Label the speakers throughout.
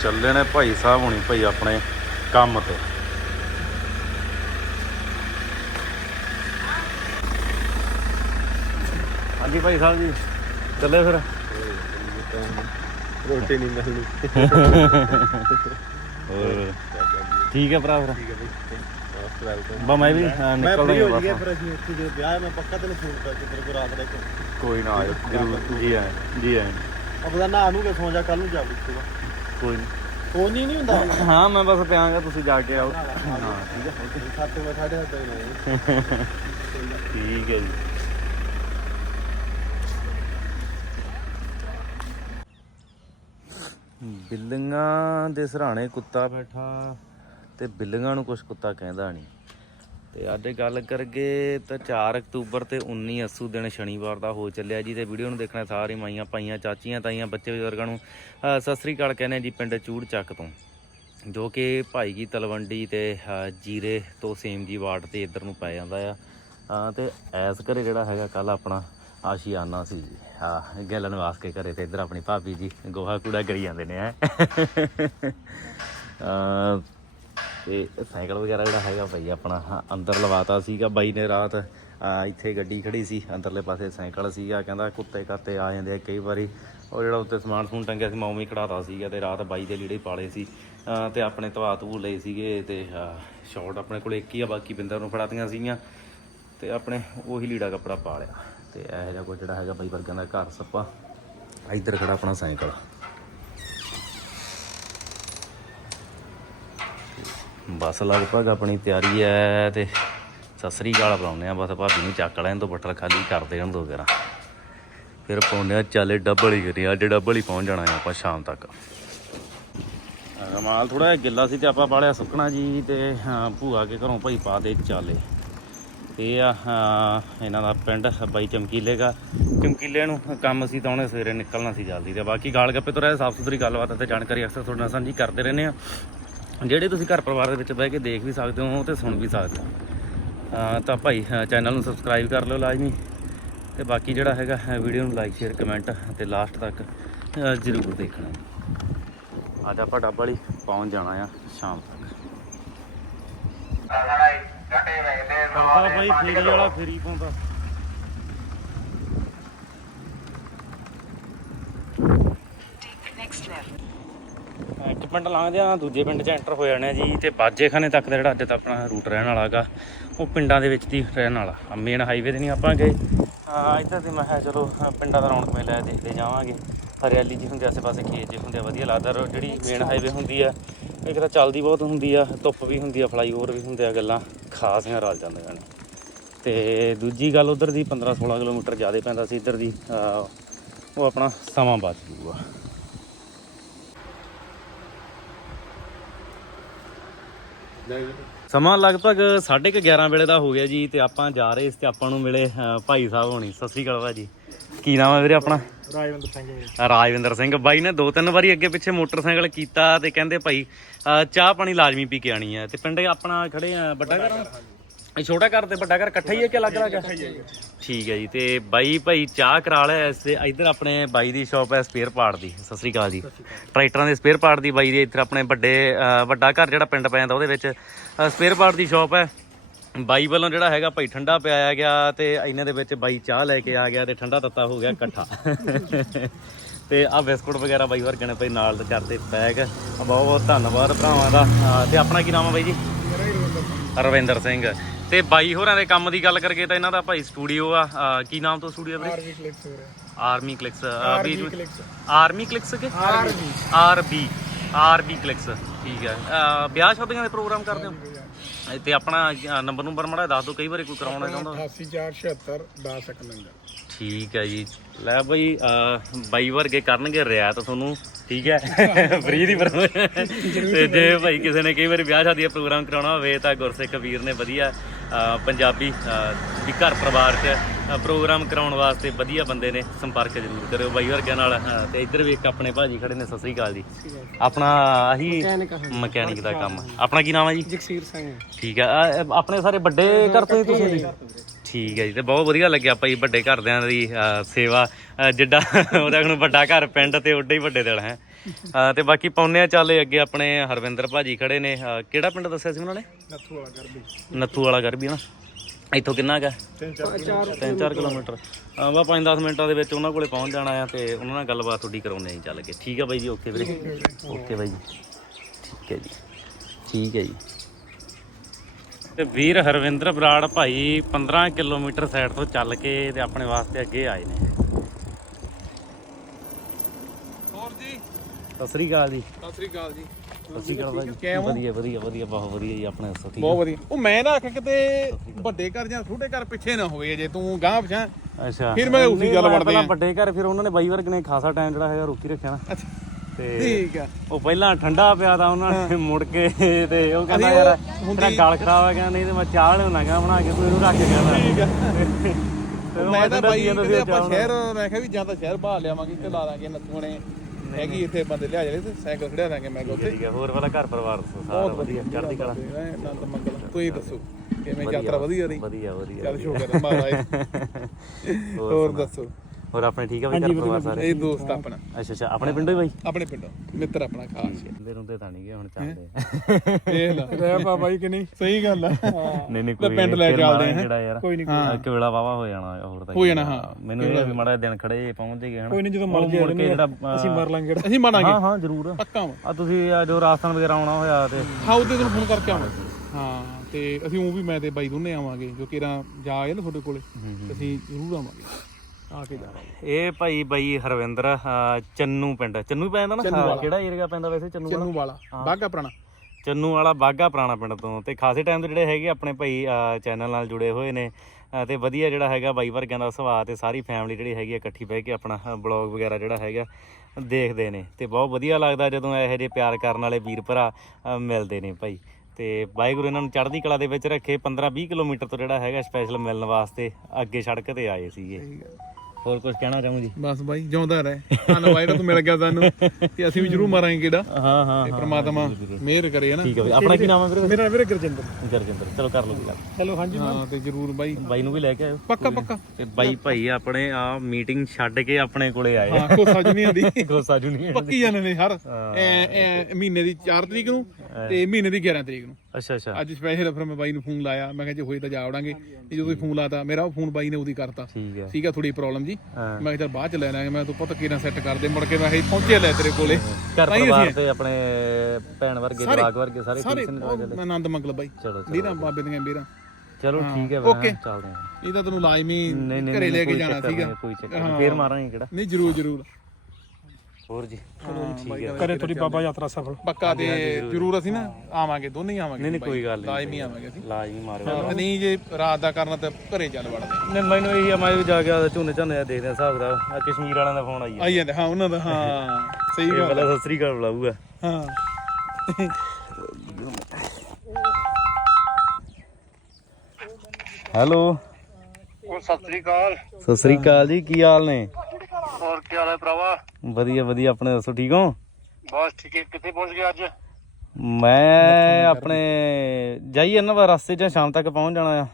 Speaker 1: ਚੱਲੇ ਨੇ ਭਾਈ ਸਾਹਿਬ ਹੁਣੀ ਭਾਈ ਆਪਣੇ ਕੰਮ ਤੇ। ਹਾਂਜੀ ਭਾਈ ਸਾਹਿਬ ਜੀ ਚੱਲੇ ਫਿਰ।
Speaker 2: ਰੋਟੀ ਨਹੀਂ ਮਿਲਣੀ।
Speaker 1: ਹੋਰ ਠੀਕ ਹੈ ਭਰਾ ਫਿਰ?
Speaker 2: ਠੀਕ ਹੈ ਬਈ ਵੈਲਕਮ।
Speaker 1: ਬਾ ਮੈਂ ਵੀ ਨਿਕਲਦਾ
Speaker 2: ਫ੍ਰੀ
Speaker 1: ਹੀ।
Speaker 2: ਫਿਰ ਅਸੀਂ ਉੱਥੇ ਜਦੋਂ ਵਿਆਹ ਮੈਂ ਪੱਕਾ ਤੈਨੂੰ ਫੋਨ ਕਰਕੇ ਤੇਰੇ ਕੋਲ ਰਾਤ ਦਾ
Speaker 1: ਕੋਈ ਨਾ ਆਇਓ ਜਰੂਰ। ਜੀ ਆਏ ਜੀ ਆਏ
Speaker 2: ਆਪਦਾ ਨਾ ਨੂੰ ਕੇ ਸੌਂ ਜਾ ਕੱਲ ਨੂੰ ਜਾ ਬੁੱਕੂਗਾ
Speaker 1: ਕੋਈ
Speaker 2: ਫੋਨ ਹੀ ਨਹੀਂ ਹੁੰਦਾ।
Speaker 1: ਨਹੀਂ ਹਾਂ ਮੈਂ ਬਸ ਪਿਆਂਗਾ ਤੁਸੀਂ ਜਾ ਕੇ ਆਓ। ਹਾਂ ਠੀਕ ਹੈ
Speaker 2: ਖਾਤੇ ਮੈਂ ਸਾਡੇ ਹੱਥ ਨਹੀਂ
Speaker 1: ਠੀਕ ਹੈ ਜੀ। ਬਿੱਲੀਆਂ ਦੇ ਸਰਾਣੇ ਕੁੱਤਾ ਬੈਠਾ ਤੇ ਬਿੱਲੀਆਂ ਨੂੰ ਕੁਛ ਕੁੱਤਾ ਕਹਿੰਦਾ ਨਹੀਂ ਤੇ ਅੱਜ ਗੱਲ ਕਰਗੇ ਤਾਂ 4 ਅਕਤੂਬਰ ਤੇ 19 ਅਸੂ ਦਿਨ ਸ਼ਨੀਵਾਰ ਦਾ ਹੋ ਚੱਲਿਆ ਜੀ ਤੇ ਵੀਡੀਓ ਨੂੰ ਦੇਖਣਾ ਸਾਰੀ ਮਾਈਆਂ ਪਾਈਆਂ ਚਾਚੀਆਂ, ਤਾਈਆਂ, ਬੱਚੇ ਬਜ਼ੁਰਗਾਂ ਨੂੰ। ਸਤਿ ਸ੍ਰੀ ਅਕਾਲ ਕਹਿੰਦੇ ਜੀ ਪਿੰਡ ਚੂੜ ਚੱਕ ਤੋਂ। ਜੋ ਕਿ ਭਾਈ ਕੀ ਤਲਵੰਡੀ ਤੇ ਜੀਰੇ ਤੋਂ ਸੇਮ ਜੀ ਵਾਰਡ ਤੇ ਇੱਧਰ ਨੂੰ ਪੈ ਜਾਂਦਾ ਆ। ਹਾਂ ਤੇ ਐਸ ਘਰੇ ਜਿਹੜਾ ਹੈਗਾ ਕੱਲ ਆਪਣਾ ਆਸ਼ੀਆਨਾ ਸੀ ਜੀ। ਹਾਂ ਗਿੱਲ ਨਿਵਾਸ ਕੇ ਘਰੇ ਤੇ ਇੱਧਰ ਆਪਣੀ ਭਾਬੀ ਜੀ ਗੋਹਾ ਕੂੜਾ ਕਰੀ ਜਾਂਦੇ ਨੇ, ਹੈ। ਤੇ ਸਾਈਕਲ ਵਗੈਰਾ ਜਿਹੜਾ ਹੈਗਾ ਬਾਈ ਆਪਣਾ ਹਾਂ, ਅੰਦਰ ਲਵਾਤਾ ਸੀਗਾ ਬਾਈ ਨੇ ਰਾਤ। ਇੱਥੇ ਗੱਡੀ ਖੜੀ ਸੀ ਅੰਦਰਲੇ ਪਾਸੇ ਸਾਈਕਲ ਸੀਗਾ ਕਹਿੰਦਾ ਕੁੱਤੇ ਕਾਤੇ ਆ ਜਾਂਦੇ ਆ ਕਈ ਵਾਰੀ। ਉਹ ਜਿਹੜਾ ਉੱਤੇ ਸਮਾਨ ਸਮੂਨ ਟੰਗਿਆ ਸੀ ਮੈਂ ਉਵੇਂ ਖੜਾਤਾ ਸੀਗਾ ਤੇ ਰਾਤ ਬਾਈ ਦੇ ਲੀੜੇ ਪਾਲੇ ਸੀ। ਅਹ, ਤੇ ਆਪਣੇ ਧਵਾ ਧੂ ਲਏ ਸੀਗੇ ਤੇ ਸ਼ਾਰਟ ਆਪਣੇ ਕੋਲ ਇੱਕ ਹੀ ਆ ਬਾਕੀ ਬਿੰਦਰ ਨੂੰ ਫੜਾਤੀਆਂ ਸੀਗੀਆਂ। ਤੇ ਆਪਣੇ ਉਹੀ ਲੀੜਾ ਕੱਪੜਾ ਪਾ ਲਿਆ। ਤੇ ਇਹੋ ਜਿਹਾ ਕੋਈ ਜਿਹੜਾ ਹੈਗਾ ਬਾਈ ਵਰਗਾਂ ਦਾ ਘਰ ਸੱਪਾ। ਇੱਧਰ ਖੜਾ ਆਪਣਾ ਸਾਈਕਲ। ਬਸ ਲਗਭਗ ਆਪਣੀ ਤਿਆਰੀ ਹੈ ਤੇ ਸਤਿ ਸ੍ਰੀ ਅਕਾਲ ਬੁਲਾਉਂਦੇ ਆ। ਬਸ ਭਾਬੀ ਨੂੰ ਚੱਕ ਲੈਣ ਤੋਂ ਬੱਟਲ ਖਾਲੀ ਕਰ ਦੇਣ ਦੋ ਗੇਰਾ ਫਿਰ ਪਾਉਂਦੇ ਆ ਚੱਲੇ ਡੱਬਲ ਹੀ ਕਰੀ ਅੱਜ ਡੱਬਲ ਹੀ ਪਹੁੰਚ ਜਾਣਾ ਆ ਆਪਾਂ ਸ਼ਾਮ ਤੱਕ। ਰਮਾਲ ਥੋੜਾ ਜਿਹਾ ਗਿੱਲਾ ਸੀ ਤੇ ਆਪਾਂ ਪਾਲਿਆ ਸੁੱਕਣਾ ਜੀ ਤੇ ਭੂਆ ਕੇ ਘਰੋਂ ਭਾਈ ਪਾ ਦੇ ਚਾਲੇ। ਇਹ ਆ ਇਹਨਾਂ ਦਾ ਪਿੰਡ ਬਾਈ ਚਮਕੀਲੇ ਦਾ ਚਮਕੀਲੇ ਨੂੰ ਕੰਮ ਸੀ ਤਾਂ ਉਹਨੇ ਸਵੇਰੇ ਨਿਕਲਣਾ ਸੀ ਜਲਦੀ ਤੇ ਬਾਕੀ ਗਾਲ ਗੱਪੇ ਤੋਂ ਰਹਿ ਸਾਫ਼ ਸੁਥਰੀ ਗੱਲਬਾਤ ਅਤੇ ਜਾਣਕਾਰੀ ਅਕਸਰ ਤੁਹਾਡੇ ਨਾਲ ਸਾਂਝੀ ਕਰਦੇ ਰਹਿੰਦੇ ਆ ਜਿਹੜੇ ਤੁਸੀਂ ਘਰ ਪਰਿਵਾਰ ਦੇ ਵਿੱਚ ਬਹਿ ਕੇ ਦੇਖ ਵੀ ਸਕਦੇ ਹੋ ਤੇ ਸੁਣ ਵੀ ਸਕਦੇ ਹੋ। ਤਾਂ ਭਾਈ ਚੈਨਲ ਨੂੰ ਸਬਸਕ੍ਰਾਈਬ ਕਰ ਲਿਓ ਲਾਜ਼ਮੀ ਤੇ ਬਾਕੀ ਜਿਹੜਾ ਹੈਗਾ ਵੀਡੀਓ ਨੂੰ ਲਾਈਕ ਸ਼ੇਅਰ ਕਮੈਂਟ ਤੇ ਲਾਸਟ ਤੱਕ ਜ਼ਰੂਰ ਦੇਖਣਾ। ਅੱਜ ਆਪਾਂ ਡੱਬਾ ਵਾਲੀ ਪਹੁੰਚ ਜਾਣਾ ਆ ਸ਼ਾਮ ਤੱਕ। ਕਰਦਾ ਭਾਈ ਫੇਰੀ ਵਾਲਾ ਫੇਰੀ ਪਾਉਂਦਾ ਇੱਕ ਪਿੰਡ ਲੰਘਦੇ ਆ ਦੂਜੇ ਪਿੰਡ 'ਚ ਐਂਟਰ ਹੋ ਜਾਣੇ ਜੀ ਤੇ ਬਾਜੇ ਖਾਨੇ ਤੱਕ ਦਾ ਜਿਹੜਾ ਅੱਡੇ ਤੱਕ ਆਪਣਾ ਰੂਟ ਰਹਿਣ ਵਾਲਾ ਹੈਗਾ ਉਹ ਪਿੰਡਾਂ ਦੇ ਵਿੱਚ ਦੀ ਰਹਿਣ ਵਾਲਾ। ਮੇਨ ਹਾਈਵੇ ਤੇ ਨਹੀਂ ਆਪਾਂ ਗਏ। ਆ ਇੱਧਰ ਤੇ ਮੈਂ ਕਿਹਾ ਚਲੋ ਪਿੰਡਾਂ ਦਾ ਰੌਣਕ ਮੇਲਾ ਦੇਖਦੇ ਜਾਵਾਂਗੇ। ਹਰਿਆਲੀ ਜੀ ਹੁੰਦੀ ਆਸੇ ਪਾਸੇ ਖੇਤ ਜੀ ਹੁੰਦੇ ਆ ਵਧੀਆ ਲੱਗਦਾ। ਜਿਹੜੀ ਮੇਨ ਹਾਈਵੇ ਹੁੰਦੀ ਆ ਇੱਕ ਤਾਂ ਚੱਲਦੀ ਬਹੁਤ ਹੁੰਦੀ ਆ ਧੁੱਪ ਵੀ ਹੁੰਦੀ ਆ ਫਲਾਈਓਵਰ ਵੀ ਹੁੰਦੇ ਆ ਗੱਲਾਂ ਖਾਸੀਆਂ ਰਲ ਜਾਂਦੀਆਂ ਨੇ ਤੇ ਦੂਜੀ ਗੱਲ ਉਧਰ ਦੀ 15 16 ਕਿਲੋਮੀਟਰ ਜ਼ਿਆਦਾ ਪੈਂਦਾ ਸੀ ਇੱਧਰ ਦੀ ਉਹ ਆਪਣਾ ਸਮਾਂ ਬਚ ਜੂਗਾ। ਸਮਾਂ ਲਗਭਗ 11:30 ਵੇਲੇ ਦਾ ਹੋ ਗਿਆ ਜੀ ਤੇ ਆਪਾਂ ਜਾ ਰਹੇ ਇਸ ਤੇ ਆਪਾਂ ਨੂੰ ਮਿਲੇ ਭਾਈ ਸਾਹਿਬ ਹੋਣੀ। ਸਤਿ ਸ੍ਰੀ ਅਕਾਲ ਭਾਜੀ। ਕੀ ਨਾਮ ਹੈ ਵੀਰੇ ਆਪਣਾ?
Speaker 2: ਰਾਜਵੰਦਰ ਸਿੰਘ
Speaker 1: ਰਾਜਵਿੰਦਰ ਸਿੰਘ। ਬਾਈ ਨੇ ਦੋ ਤਿੰਨ ਵਾਰੀ ਅੱਗੇ ਪਿੱਛੇ ਮੋਟਰਸਾਈਕਲ ਕੀਤਾ ਤੇ ਕਹਿੰਦੇ ਭਾਈ ਅਹ, ਚਾਹ ਪਾਣੀ ਲਾਜ਼ਮੀ ਪੀ ਕੇ ਆਣੀ ਹੈ ਤੇ ਪਿੰਡੇ ਆਪਣਾ ਖੜੇ ਆ ਵੱਡਾ ਘਰ ਇਹ ਛੋਟਾ ਘਰ ਤੇ ਵੱਡਾ ਘਰ ਇਕੱਠਾ ਹੀ ਹੈ ਕਿ ਅਲੱਗ ਅਲੱਗ ਹੈ? ਠੀਕ ਹੈ ਜੀ ਤੇ ਬਾਈ ਭਾਈ ਚਾਹ ਕਰਾ ਲਿਆ ਇਸ ਤੇ ਇੱਧਰ ਆਪਣੇ ਬਾਈ ਦੀ ਸ਼ਾਪ ਹੈ ਸਪੇਅਰ ਪਾਰਟ ਦੀ ਸਤਿ ਸ੍ਰੀ ਅਕਾਲ ਜੀ। ਟਰੈਕਟਰਾਂ ਦੇ ਸਪੇਅਰ ਪਾਰਟ ਦੀ ਬਾਈ ਦੇ ਇੱਧਰ ਆਪਣੇ ਵੱਡੇ ਵੱਡਾ ਘਰ ਜਿਹੜਾ ਪਿੰਡ ਪੈ ਜਾਂਦਾ ਉਹਦੇ ਵਿੱਚ ਸਪੇਅਰ ਪਾਰਟ ਦੀ ਸ਼ਾਪ ਹੈ। ਬਾਈ ਵੱਲੋਂ ਜਿਹੜਾ ਹੈਗਾ ਭਾਈ ਠੰਡਾ ਪਿਆਇਆ ਗਿਆ ਤੇ ਇਹਨਾਂ ਦੇ ਵਿੱਚ ਬਾਈ ਚਾਹ ਲੈ ਕੇ ਆ ਗਿਆ ਤੇ ਠੰਡਾ ਤੱਤਾ ਹੋ ਗਿਆ ਇਕੱਠਾ। ਤੇ ਆ ਬਿਸਕੁਟ ਵਗੈਰਾ ਬਾਈ ਵਰਗੇ ਨੇ ਭਾਈ ਨਾਲ ਤੇ ਕਰਦੇ ਪੈਕ ਬਹੁਤ ਬਹੁਤ ਧੰਨਵਾਦ ਭਰਾਵਾਂ ਦਾ। ਅਹ, ਤੇ ਆਪਣਾ ਕੀ ਨਾਮ ਹੈ ਬਾਈ ਜੀ? ਰਵਿੰਦਰ ਸਿੰਘ। ਤੇ ਬਾਈ ਹੋਰਾਂ ਦੇ ਕੰਮ ਦੀ ਗੱਲ ਕਰਕੇ ਤਾਂ ਇਹਨਾਂ ਦਾ ਭਾਈ ਸਟੂਡੀਓ ਆ ਅਹ, ਕੀ ਨਾਮ ਤੋਂ ਸਟੂਡੀਓ ਵੀਰੇ?
Speaker 2: ਆਰਵੀ ਹੋ ਰਿਹਾ
Speaker 1: army
Speaker 2: clicks RV
Speaker 1: army clicks ਕੇ?
Speaker 2: ਆਰਵੀ
Speaker 1: ਆਰਬੀ ਆਰਬੀ ਕਲਿਕਸ ਠੀਕ ਹੈ ਅਹ, ਵਿਆਹ ਸ਼ਾਦੀਆਂ ਦੇ ਪ੍ਰੋਗਰਾਮ ਕਰਦੇ ਹੋ? ਤੇ ਆਪਣਾ ਨੰਬਰ ਨੰਬਰ ਮੜਾ ਦੱਸ ਦਿਓ ਕਈ ਵਾਰੀ ਕੋਈ ਕਰਾਉਣਾ ਚਾਹੁੰਦਾ।
Speaker 2: 88476 1051
Speaker 1: ਠੀਕ ਹੈ ਜੀ। ਲੈ ਬਈ ਬਾਈ ਵਰਗੇ ਕਰਨਗੇ ਰਿਆਇਤ ਤੁਹਾਨੂੰ ਠੀਕ ਹੈ? ਫ੍ਰੀ ਦੀ ਪ੍ਰੋਗਰਾਮ ਤੇ ਜੇ ਭਾਈ ਕਿਸੇ ਨੇ ਕਈ ਵਾਰੀ ਵਿਆਹ ਸ਼ਾਦੀ ਦਾ ਪ੍ਰੋਗਰਾਮ ਕਰਾਉਣਾ ਹੋਵੇ ਤਾਂ ਗੁਰਸਿੱਖ ਵੀਰ ਨੇ ਵਧੀਆ ਪੰਜਾਬੀ ਵੀ ਘਰ ਪਰਿਵਾਰ 'ਚ ਪ੍ਰੋਗਰਾਮ ਕਰਾਉਣ ਵਾਸਤੇ ਵਧੀਆ ਬੰਦੇ ਨੇ ਸੰਪਰਕ ਜ਼ਰੂਰ ਕਰਿਓ ਬਾਈ ਵਰਗਿਆਂ ਨਾਲ। ਅਹ, ਤੇ ਇੱਧਰ ਵੀ ਇੱਕ ਆਪਣੇ ਭਾਜੀ ਖੜੇ ਨੇ ਸਤਿ ਸ੍ਰੀ ਅਕਾਲ ਜੀ। ਆਪਣਾ ਆਹੀ
Speaker 2: ਮਕੈਨਿਕ
Speaker 1: ਮਕੈਨਿਕ ਦਾ ਕੰਮ। ਆਪਣਾ ਕੀ ਨਾਮ ਹੈ ਜੀ?
Speaker 2: ਜਗਸੀਰ ਸਿੰਘ।
Speaker 1: ਠੀਕ ਹੈ। ਆ, ਆਪਣੇ ਸਾਰੇ ਵੱਡੇ ਘਰ ਤੋਂ ਹੀ ਤੁਸੀਂ ਜੀ? ਠੀਕ ਹੈ ਜੀ ਤੇ ਬਹੁਤ ਵਧੀਆ ਲੱਗਿਆ ਭਾਈ ਵੱਡੇ ਘਰਦਿਆਂ ਦੀ ਸੇਵਾ। ਜਿੱਡਾ ਉਹਦਾ ਨੂੰ ਵੱਡਾ ਘਰ ਪਿੰਡ ਤੇ ਓਡੇ ਹੀ ਵੱਡੇ ਦਿਲ ਹੈ। ਤੇ ਬਾਕੀ ਪਾਉਨੇ ਆ ਚੱਲੇ ਅੱਗੇ ਆਪਣੇ ਹਰਵਿੰਦਰ ਭਾਜੀ ਖੜੇ ਨੇ। ਕਿਹੜਾ ਪਿੰਡ ਦੱਸਿਆ ਸੀ ਉਹਨਾਂ ਨੇ?
Speaker 2: ਨੱਥੂ ਵਾਲਾ ਵੀ
Speaker 1: ਨੱਥੂ ਵਾਲਾ ਗਰਬੀ ਨਾ। ਇੱਥੋਂ ਕਿੰਨਾ ਹੈਗਾ
Speaker 2: ਤਿੰਨ ਚਾਰ
Speaker 1: 3-4 ਕਿਲੋਮੀਟਰ। ਆ ਵਾ 5-10 ਮਿੰਟਾਂ ਦੇ ਵਿੱਚ ਉਹਨਾਂ ਕੋਲੇ ਪਹੁੰਚ ਜਾਣਾ ਆ ਤੇ ਉਹਨਾਂ ਨਾਲ ਗੱਲਬਾਤ ਤੁਹਾਡੀ ਕਰਾਉਣੇ ਆ ਚੱਲ ਕੇ। ਠੀਕ ਆ ਬਾਈ ਜੀ ਓਕੇ ਵੀਰੇ। ਓਕੇ ਬਾਈ ਜੀ। ਠੀਕ ਹੈ ਜੀ। ਠੀਕ ਹੈ ਜੀ। ਤੇ ਵੀਰ ਹਰਵਿੰਦਰ ਬਰਾੜ ਭਾਈ 15 ਕਿਲੋਮੀਟਰ ਸਾਈਡ ਤੋਂ ਚੱਲ ਕੇ ਤੇ ਆਪਣੇ ਵਾਸਤੇ ਅੱਗੇ ਆਏ ਨੇ।
Speaker 2: ਹੋਰ ਜੀ?
Speaker 1: ਸਤਿ ਸ੍ਰੀ ਅਕਾਲ ਜੀ।
Speaker 2: ਸਤਿ ਸ੍ਰੀ ਅਕਾਲ ਜੀ।
Speaker 1: ਸਤਿ? ਵਧੀਆ ਵਧੀਆ ਵਧੀਆ ਬਹੁਤ ਵਧੀਆ ਜੀ ਆਪਣੇ ਠੀਕ
Speaker 2: ਬਹੁਤ ਵਧੀਆ। ਉਹ ਮੈਂ ਨਾ ਆਖਿਆ ਕਿਤੇ ਵੱਡੇ ਘਰ ਜਾਂ ਛੋਟੇ ਘਰ ਪਿੱਛੇ ਨਾ ਹੋਵੇ ਜੇ ਤੂੰ ਗਾਂਹ ਪਛਾਂ
Speaker 1: ਅੱਛਾ।
Speaker 2: ਫਿਰ ਮੈਂ ਉਸੀ ਗੱਲ ਵੜਦੇ ਆ।
Speaker 1: ਵੱਡੇ ਘਰ ਫਿਰ ਉਹਨਾਂ ਨੇ ਬਾਈ ਵਰਗ ਨੇ ਖਾਸਾ ਟਾਈਮ ਜਿਹੜਾ ਹੈਗਾ ਰੋਕੀ ਰੱਖਿਆ ਨਾ।
Speaker 2: ਅੱਛਾ।
Speaker 1: ਤੇ
Speaker 2: ਠੀਕ ਆ।
Speaker 1: ਉਹ ਪਹਿਲਾਂ ਠੰਡਾ ਪਿਆ ਤਾਂ ਉਹਨਾਂ ਨੇ ਮੁੜ ਕੇ ਤੇ ਉਹ ਕਹਿੰਦਾ ਯਾਰ ਤੇਰਾ ਗਲ ਖਰਾਬ ਹੈ ਕਹਿੰਦਾ ਨਹੀਂ ਤੇ ਮੈਂ ਚਾਹ ਲਿਆਉਣਾ ਬਣਾ ਕੇ ਤੂੰ ਇਹਨੂੰ ਰੱਖ ਕਹਿੰਦਾ।
Speaker 2: ਠੀਕ ਆ। ਮੈਂ ਤਾਂ ਬਾਈ
Speaker 1: ਚਾਹ
Speaker 2: ਆਪਾਂ ਸ਼ਹਿਰ ਮੈਂ ਕਿਹਾ ਵੀ ਜਾਂ ਤਾਂ ਸ਼ਹਿਰ ਬਾਹਰ ਲਿਆਵਾਂਗੇ ਕਿ ਲਾ ਲਾਂਗੇ ਨੱਥੂ ਨੇ ਹੈਗੀ ਇੱਥੇ ਬੰਦੇ ਲਿਆ ਜਾਲੇ ਤੇ ਸਾਈਕਲ ਖੜਿਆ ਦਾਂਗੇ ਮੈਂ ਕਿਹਾ ਉੱਥੇ।
Speaker 1: ਠੀਕ ਹੈ ਹੋਰ ਵਾਲਾ ਘਰ ਪਰਿਵਾਰ ਸਾਰਾ ਵਧੀਆ ਚੜ੍ਹਦੀ ਕਲਾ।
Speaker 2: ਆਨੰਦ ਮੰਗਲ ਤੁਸੀਂ ਦੱਸੋ ਕਿਵੇਂ ਯਾਤਰਾ ਵਧੀਆ ਰਹੀ?
Speaker 1: ਵਧੀਆ ਵਧੀਆ
Speaker 2: ਚੱਲ ਸ਼ੁਕਰ ਹੈ ਮਹਾਰਾਜ। ਹੋਰ ਦੱਸੋ।
Speaker 1: ਹੋਰ ਆਪਣੇ ਠੀਕ ਆ ਬਈ ਘਰ ਪਰਿਵਾਰ ਸਾਰੇ?
Speaker 2: ਇਹ ਦੋਸਤ ਆਪਣਾ।
Speaker 1: ਅੱਛਾ ਅੱਛਾ ਆਪਣੇ ਪਿੰਡੋਂ ਹੀ ਬਾਈ?
Speaker 2: ਆਪਣੇ ਪਿੰਡੋਂ ਮਿੱਤਰ ਆਪਣਾ ਖਾਸ
Speaker 1: ਦੇ ਰੁੰਦੇ ਤਾਂ ਨਹੀਂ ਗਏ ਹੁਣ ਚੱਲਦੇ
Speaker 2: ਦੇਖ ਲੈ। ਰਹਿ ਬਾਬਾ ਜੀ ਕਿ ਨਹੀਂ? ਸਹੀ ਗੱਲ ਆ।
Speaker 1: ਨਹੀਂ ਨਹੀਂ ਕੋਈ
Speaker 2: ਪਿੰਡ ਲੈ ਚੱਲਦੇ
Speaker 1: ਮਾਰਾਂਗੇ
Speaker 2: ਹਾਂ।
Speaker 1: ਜਿਹੜਾ ਯਾਰ
Speaker 2: ਕੋਈ ਨੀ, ਕੋਈ
Speaker 1: ਹਾਂ। ਕਿ ਵੇਲਾ ਵਾਵਾ ਹੋ ਜਾਣਾ ਹੋਰ ਤਾਂ
Speaker 2: ਹੋ
Speaker 1: ਕੀ
Speaker 2: ਜਾਣਾ। ਹਾਂ।
Speaker 1: ਮੈਨੂੰ ਇਹ ਵੀ ਮਾੜਾ ਦਿਨ ਖੜੇ ਪਹੁੰਚ ਗਏ ਹਨਾ?
Speaker 3: ਕੋਈ ਨਹੀਂ ਜਦੋਂ
Speaker 1: ਮੁੜ ਕੇ ਜਿਹੜਾ ਅਸੀਂ
Speaker 3: ਮਾਰ ਲਾਂਗੇ
Speaker 2: ਅਸੀਂ ਮਾਰਾਂਗੇ।
Speaker 1: ਹਾਂ ਹਾਂ ਜ਼ਰੂਰ।
Speaker 2: ਪੱਕਾ
Speaker 1: ਆ ਤੁਸੀਂ ਆ ਜੋ ਰਾਜਸਥਾਨ ਵਗੈਰਾ ਆਉਣਾ ਹੋਇਆ ਤੇ
Speaker 2: ਹਾਂ ਉਹਦੇ ਤੈਨੂੰ ਫੋਨ ਕਰਕੇ ਆਵਾਂਗੇ। ਹਾਂ ਤੇ ਅਸੀਂ ਉਹ ਵੀ ਮੈਂ ਤੇ ਬਾਈ ਦੋਨੇ ਆਵਾਂਗੇ ਜੋ ਕਿਰਾ ਜਾ ਆਏ ਨਾ ਤੁਹਾਡੇ ਕੋਲੇ ਅਸੀਂ ਜ਼ਰੂਰ ਆਵਾਂਗੇ। ਆ ਕੇ ਜਾਵਾਂਗੇ
Speaker 1: ਇਹ ਭਾਈ ਬਾਈ ਹਰਵਿੰਦਰ ਅਹ, ਚੰਨੂ ਪਿੰਡ। ਚੰਨੂ ਹੀ ਪੈ ਜਾਂਦਾ ਨਾ ਹਾਂ, ਕਿਹੜਾ ਏਰੀਆ ਪੈਂਦਾ ਵੈਸੇ ਚੰਨੂ ਵਾਲਾ?
Speaker 2: ਚੰਨੂ ਵਾਲਾ ਬਾਗਾ ਪੁਰਾਣਾ।
Speaker 1: ਚੰਨੂ ਵਾਲਾ ਬਾਗਾ ਪੁਰਾਣਾ ਪਿੰਡ ਤੋਂ। ਤੇ ਖਾਸੇ ਟਾਈਮ ਤੋਂ ਜਿਹੜੇ ਹੈਗੇ ਆਪਣੇ ਭਾਈ ਚੈਨਲ ਨਾਲ ਜੁੜੇ ਹੋਏ ਨੇ। ਅਹ, ਤੇ ਵਧੀਆ ਜਿਹੜਾ ਹੈਗਾ ਬਾਈ ਵਰਗਿਆਂ ਦਾ ਸੁਭਾਅ ਤੇ ਸਾਰੀ ਫੈਮਿਲੀ ਜਿਹੜੀ ਹੈਗੀ ਆ ਇਕੱਠੀ ਬਹਿ ਕੇ ਆਪਣਾ ਬਲੌਗ ਵਗੈਰਾ ਜਿਹੜਾ ਹੈਗਾ ਦੇਖਦੇ ਨੇ। ਤੇ ਬਹੁਤ ਵਧੀਆ ਲੱਗਦਾ ਜਦੋਂ ਇਹੋ ਜਿਹੇ ਪਿਆਰ ਕਰਨ ਵਾਲੇ ਵੀਰ ਭਰਾ ਅਹ, ਮਿਲਦੇ ਨੇ ਭਾਈ। ਤੇ ਵਾਹਿਗੁਰੂ ਇਹਨਾਂ ਨੂੰ ਚੜ੍ਹਦੀ ਕਲਾ ਦੇ ਵਿੱਚ ਰੱਖੇ। 15-20 ਕਿਲੋਮੀਟਰ ਤੋਂ ਜਿਹੜਾ ਹੈਗਾ ਸਪੈਸ਼ਲ ਮਿਲਣ ਵਾਸਤੇ ਅੱਗੇ ਸੜਕ ਤੇ ਆਏ ਸੀਗੇ। ਹੋਰ ਕੁਝ ਕਹਿਣਾ ਚਾਹੂੰ ਜੀ
Speaker 2: ਬਸ ਬਾਈ ਜਿਉਂਦਾ ਰਹਿ। ਧੰਨਵਾਦ ਜਿਹੜਾ ਤੂੰ ਮਿਲ ਗਿਆ ਸਾਨੂੰ ਤੇ ਅਸੀਂ ਵੀ ਜ਼ਰੂਰ ਮਾਰਾਂਗੇ ਕਿਹੜਾ।
Speaker 1: ਹਾਂ ਹਾਂ
Speaker 2: ਤੇ ਪ੍ਰਮਾਤਮਾ ਮਿਹਰ ਕਰੇ ਨਾ?
Speaker 1: ਠੀਕ ਹੈ ਬਈ। ਆਪਣਾ ਕੀ ਨਾਮ ਹੈ ਵੀਰੇ?
Speaker 3: ਮੇਰਾ ਵੀਰੇ ਗੁਰਜਿੰਦਰ।
Speaker 1: ਗਰਜਿੰਦਰ। ਚਲੋ ਕਰ ਲਓ ਗੱਲ।
Speaker 3: ਹੈਲੋ ਹਾਂਜੀ
Speaker 2: ਹਾਂ ਤੇ ਜ਼ਰੂਰ ਬਾਈ।
Speaker 1: ਬਾਈ ਨੂੰ ਵੀ ਲੈ ਕੇ ਆਇਓ।
Speaker 2: ਪੱਕਾ ਪੱਕਾ।
Speaker 1: ਤੇ ਬਾਈ ਭਾਈ ਆਪਣੇ ਆ ਮੀਟਿੰਗ ਛੱਡ ਕੇ ਆਪਣੇ ਕੋਲੇ ਆਏ।
Speaker 2: ਹਾਂ ਕੋ ਸੱਜ ਨਹੀਂ ਆਂਦੀ
Speaker 1: ਗੋਸਾ ਜੁਨੀਅਰ
Speaker 2: ਪੱਕੀ ਜਾਂਦੇ ਨੇ ਹਰ। ਐ ਐ ਮਹੀਨੇ ਦੀ 4 ਤਰੀਕ ਨੂੰ ਤੇ ਮਹੀਨੇ ਦੀ 11 ਤਰੀਕ ਨੂੰ।
Speaker 1: ਅੱਛਾ ਅੱਛਾ।
Speaker 2: ਅੱਜ ਸਪੈਸ਼ਲ ਫਿਰ ਮੈਂ ਬਾਈ ਨੂੰ ਫੋਨ ਲਾਇਆ। ਮੈਂ ਕਿਹਾ ਜੇ ਹੋਏ ਤਾਂ ਜਾ ਤੇ ਜਦੋਂ ਤੁਸੀਂ ਫੋਨ ਲਾਤਾ ਮੇਰਾ ਉਹ ਫੋਨ ਬਾਈ ਨੇ ਉਹਦੀ ਕਰਤਾ।
Speaker 1: ਠੀਕ ਹੈ।
Speaker 2: ਠੀਕ ਆ ਥੋੜੀ ਪ੍ਰੋਬਲਮ ਜੀ
Speaker 1: ਹਾਂ।
Speaker 2: ਮੈਂ ਕਿਹਾ ਬਾਅਦ ਚ ਲੈ ਲਾਂਗੇ। ਮੈਂ ਤੂੰ ਪੁੱਤ ਕਿਹਨਾਂ ਸੈੱਟ ਕਰ ਦੇ? ਮੁੜ ਕੇ ਮੈਂ ਇਹ ਪਹੁੰਚਿਆ ਲੈ ਤੇਰੇ ਕੋਲੇ।
Speaker 1: ਘਰ ਪਰਿਵਾਰ ਤੇ ਆਪਣੇ ਭੈਣ ਵਰਗੇ ਜਵਾਕ ਵਰਗੇ ਸਾਰੇ ਕਿਸੇ ਨੇ
Speaker 2: ਉਹ ਆਨੰਦ ਮੰਗਲ ਬਾਈ।
Speaker 1: ਚਲੋ
Speaker 2: ਵੀਰਾਂ ਬਾਬੇ ਦੀਆਂ ਵੀਰਾਂ।
Speaker 1: ਚਲੋ ਠੀਕ ਹੈ
Speaker 2: ਓਕੇ।
Speaker 1: ਚੱਲਦੇ ਹਾਂ।
Speaker 2: ਇਹ ਤਾਂ ਤੈਨੂੰ ਲਾਜ਼ਮੀ ਘਰੇ ਲੈ ਕੇ ਜਾਣਾ ਸੀਗਾ।
Speaker 1: ਕੋਈ ਚੱਕਰ ਫੇਰ ਮਾਰਾਂਗੇ ਕਿਹੜਾ?
Speaker 2: ਨਹੀਂ ਜਰੂਰ ਜਰੂਰ।
Speaker 1: ਹੋਰ ਜੀ। ਠੀਕ ਹੈ।
Speaker 3: ਕਰੇ ਤੁਹਾਡੀ ਬਾਬਾ ਯਾਤਰਾ ਸਫਲ।
Speaker 2: ਪੱਕਾ ਤੇ ਜਰੂਰ। ਅਸੀਂ ਨਾ ਆਵਾਂਗੇ ਦੋਨੇ ਹੀ ਆਵਾਂਗੇ
Speaker 1: ਨਹੀਂ ਨਹੀਂ ਕੋਈ ਗੱਲ ਨਹੀਂ।
Speaker 2: ਲਾਜ਼ਮੀ ਆਵਾਂਗੇ ਅਸੀਂ।
Speaker 1: ਲਾਜ਼ਮੀ ਮਾਰਿਓ
Speaker 2: ਤੇ ਨਹੀਂ ਜੇ ਰਾਤ ਦਾ ਕਰਨਾ ਤਾਂ ਘਰੇ ਚੱਲ ਵੜਦੇ।
Speaker 1: ਨਹੀਂ ਮੈਨੂੰ ਇਹੀ ਆ ਮੈਂ ਵੀ ਜਾ ਕੇ ਆ ਝੋਨੇ ਝਾਨੇ ਦਾ ਦੇਖਦੇ ਆ ਹਿਸਾਬ ਦਾ ਆ ਕਸ਼ਮੀਰ ਵਾਲਿਆਂ ਦਾ ਫੋਨ ਆਈ
Speaker 2: ਆਈ ਜਾਂਦੇ ਹਾਂ ਉਹਨਾਂ ਦਾ ਹਾਂ ਸਹੀ ਗੱਲ
Speaker 1: ਪਹਿਲਾਂ ਸਤਿ ਸ੍ਰੀ ਅਕਾਲ ਬੁਲਾਊਗਾ।
Speaker 2: ਹਾਂ।
Speaker 1: ਹੈਲੋ।
Speaker 4: ਸਤਿ ਸ੍ਰੀ ਅਕਾਲ।
Speaker 1: ਸਤਿ ਸ੍ਰੀ ਅਕਾਲ ਜੀ ਕੀ ਹਾਲ ਨੇ?
Speaker 4: ਹੋਰ ਕੀ ਹਾਲ ਹੈ ਭਰਾਵਾ?
Speaker 1: ਵਧੀਆ ਵਧੀਆ ਆਪਣੇ ਦੱਸੋ ਠੀਕ ਹੋ?
Speaker 4: ਬਸ ਠੀਕ ਹੈ ਕਿੱਥੇ ਪਹੁੰਚ ਗਏ ਅੱਜ?
Speaker 1: ਮੈਂ ਆਪਣੇ ਜਾਈਏ ਨਾ ਰਸਤੇ 'ਚ ਸ਼ਾਮ ਤੱਕ ਪਹੁੰਚ ਜਾਣਾ ਆ।